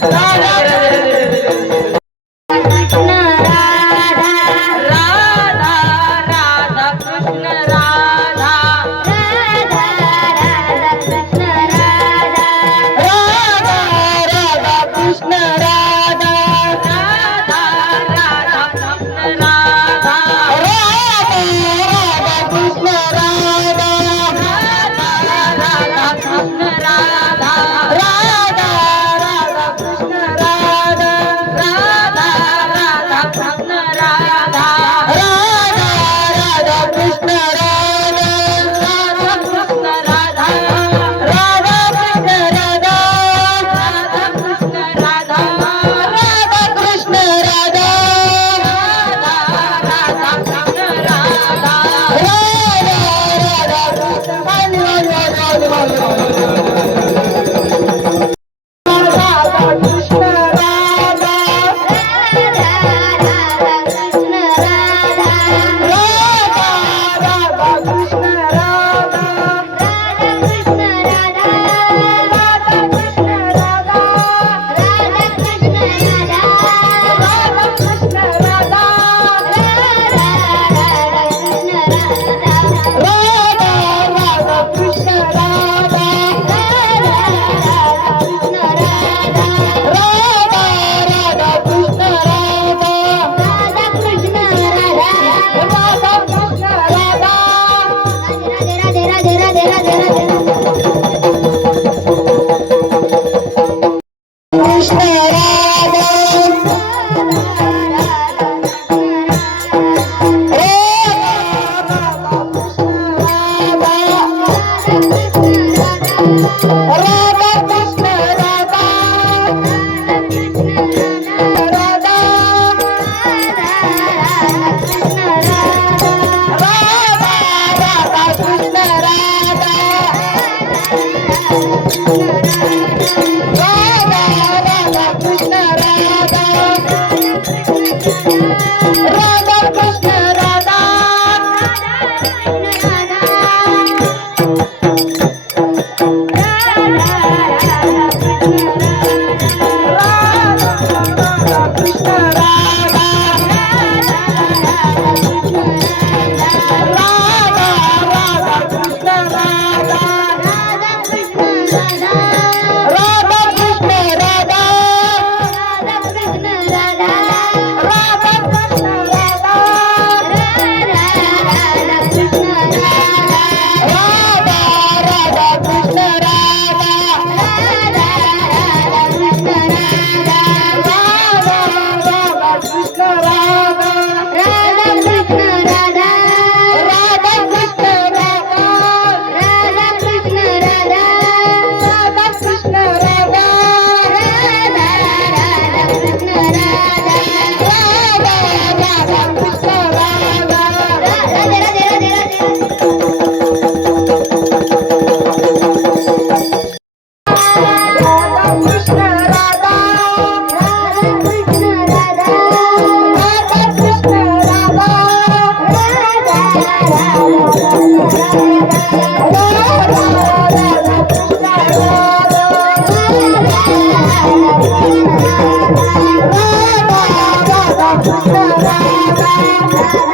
¡No!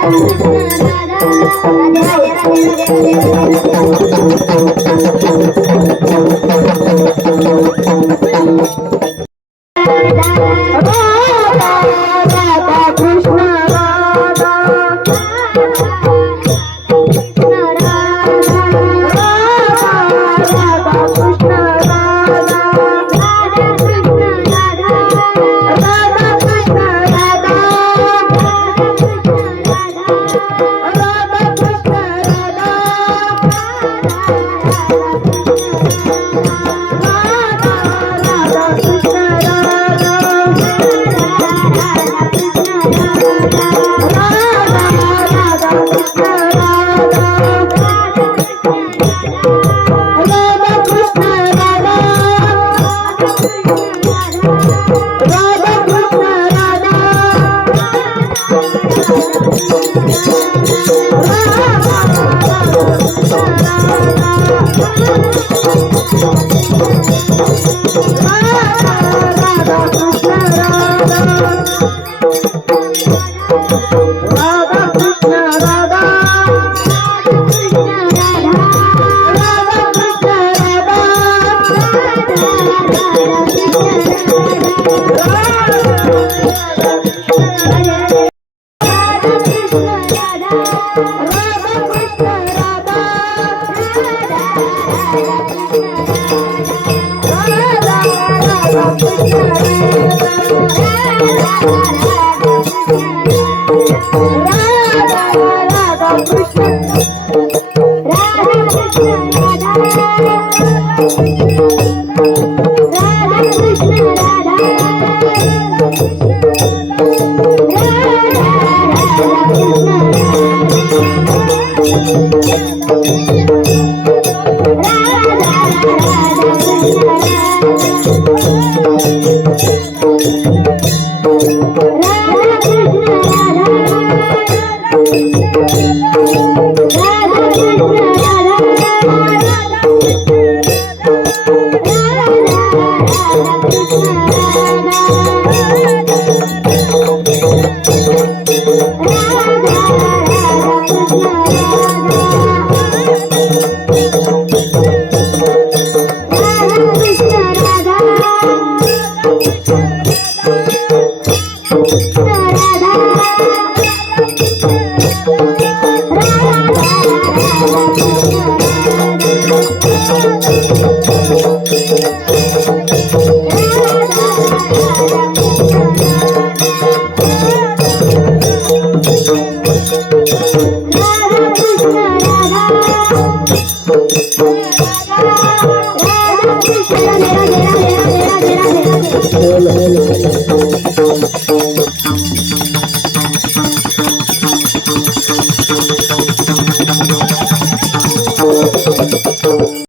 Thank you. Thank you. Oh, my God.